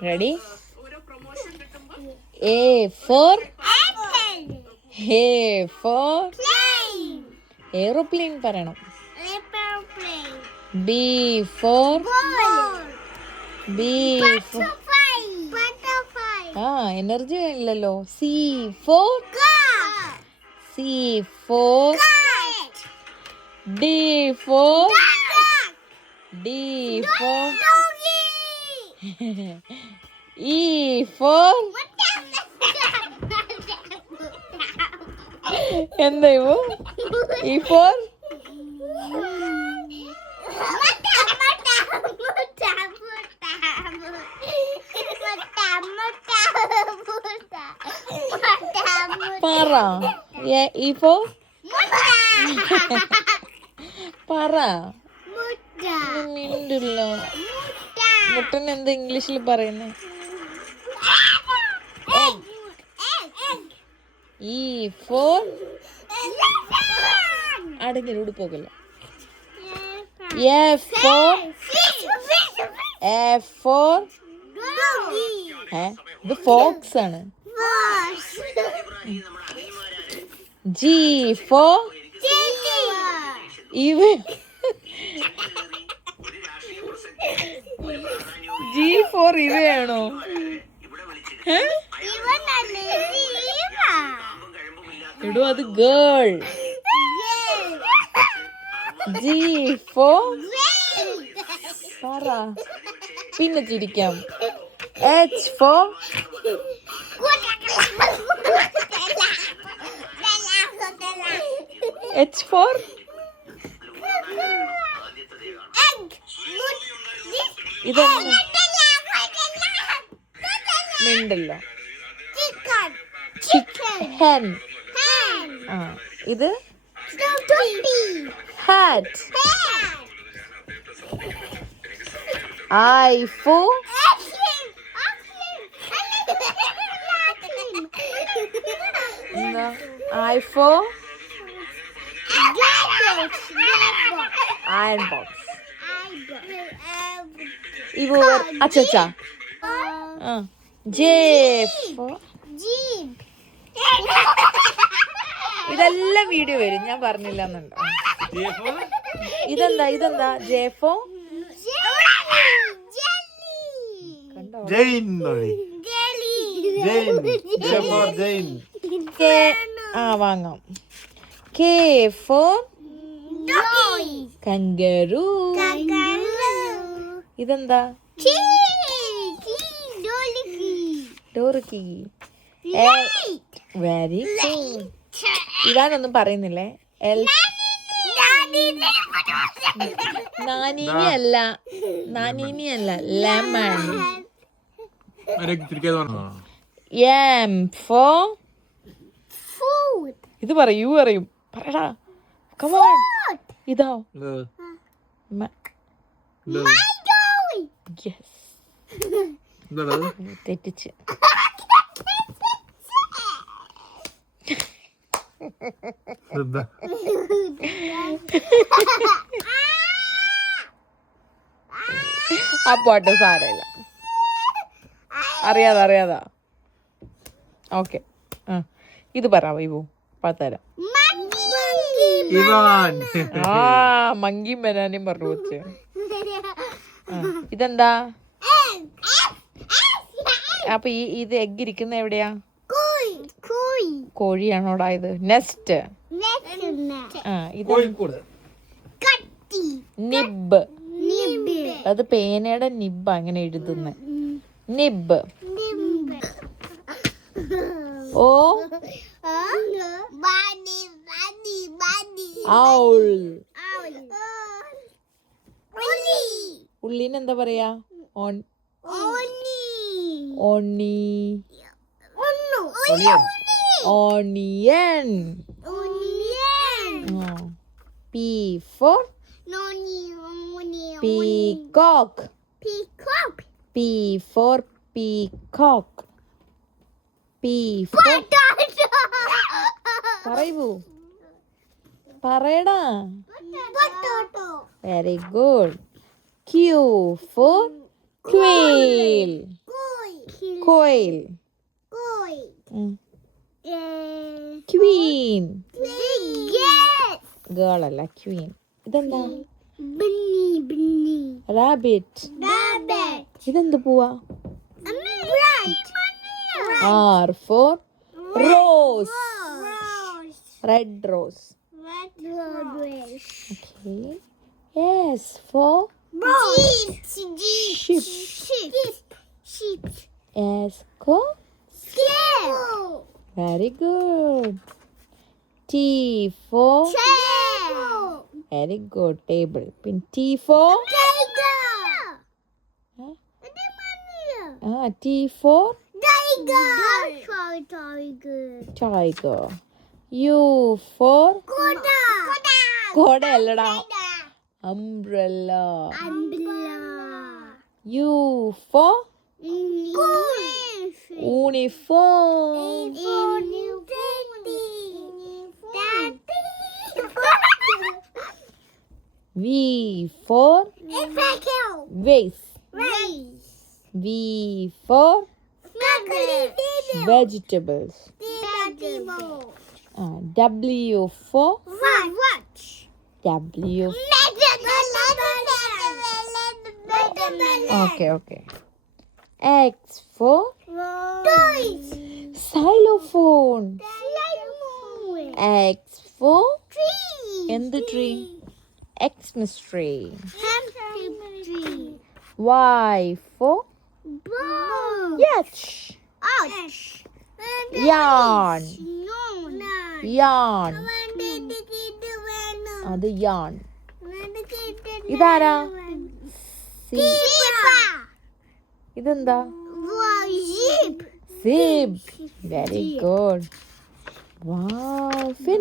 Ready? A for aeroplane പറയണം. B for energy ഇല്ലല്ലോ. C for D for E for എന്താ ഇവ? E for പറ. E for പറ. മിണ്ടില്ല. മുട്ടന് എന്താ ഇംഗ്ലീഷിൽ പറയുന്നേ? E for അടങ്ങിലൂടെ പോകല്ല. F for ഇത് ഫോക്സ് ആണ്. G for ഇവയാണോ? ഇടൂ, അത് ഗേൾ. G for പറ, പിന്നെ ചിരിക്കാം. H for ഇതൊന്നും മിണ്ടല്ലോ. ചിക്കൻ. ഇത് hat. I for iron box. ഇവ അച്ഛാ. J for ഇതെല്ലാം വീഡിയോ വരും, ഞാൻ പറഞ്ഞില്ല എന്നുണ്ട്. ഇതെന്താ? J for വാങ്ങാം. K for kangaroo. ഇതെന്താ? ഡോറിക്കി. Very good. ഇതാനൊന്നും പറയുന്നില്ലേ? നാനീനി അല്ല ലെമൺ. M for ഇത് പറയൂ, പറയും. പറയടാ, come on. ഇതാ yes. തെറ്റിച്ച്. ആ പോട്ടെ, സാരമില്ല. അറിയാതാ. ഓക്കെ, ഇത് പറയാമോ? ഇവു പത്തരാം. മങ്കിയും വരാനും പറഞ്ഞു വെച്ച്. ഇതെന്താ? അപ്പൊ ഇത് എഗ് ഇരിക്കുന്ന എവിടെയാ? കോഴിയാണോടാ ഇത്? നെസ്റ്റ്. ഇത് നിബ്. അത് പേനയുടെ നിബ്, അങ്ങനെ എഴുതുന്ന നിബ്. ഓ ഉള്ളിനെന്താ പറയാ? Onion. P for peacock. P for peacock. P for പറയടാ. Very good. Q for quail. Coil. Queen. Girl അല്ല, ക്വീൻ. ഇതെന്താ? റാബിറ്റ്. ഇതെന്ത് പൂവാ? R for rose. Red rose. Okay. S for sheep. S for very good. T for very good, table. Pin T for T for tiger. U for koda allada, umbrella. U for uniform. V for vase. V for vegetables. W for W. Okay. X for xylophone. X for എന്ത് tree? Xmas tree. Y for yacht. Yarn. അത് yarn. ഇതാരാ? ഇതെന്താ? Zip. Very good. Wow. Finish.